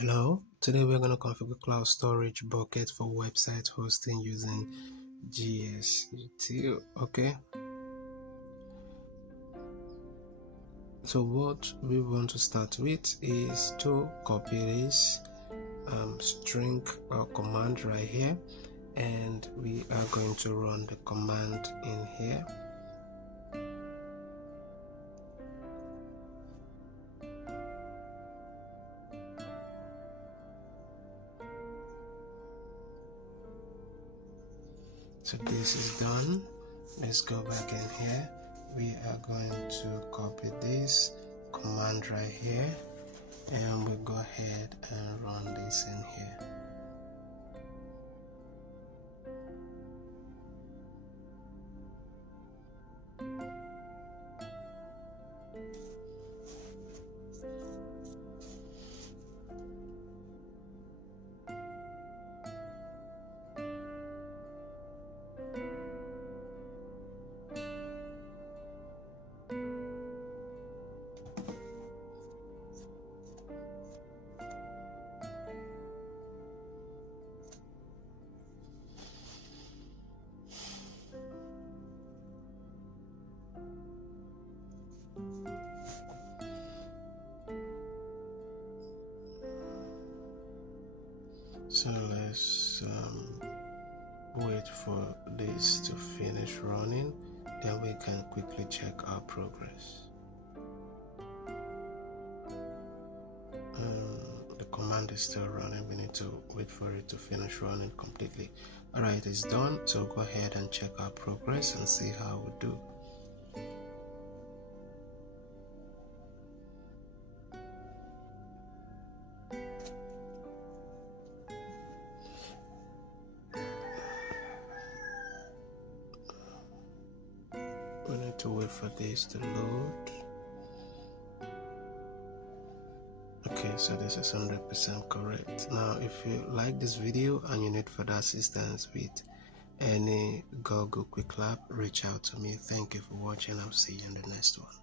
Hello, today we're going to configure cloud storage bucket for website hosting using gsutil. Okay, so what we want to start with is to copy this string or command right here, and we are going to run the command in here. So this is done. Let's go back in here. We are going to copy this command right here, and we'll go ahead and run this in here. So let's wait for this to finish running, then we can quickly check our progress. The command is still running. We need to wait for it to finish running completely. Alright, it's done. So go ahead and check our progress and see how we do. We need to wait for this to load. Okay, so this is 100% correct. Now, if you like this video and you need further assistance with any Google Quick Lab, reach out to me. Thank you for watching. I'll see you in the next one.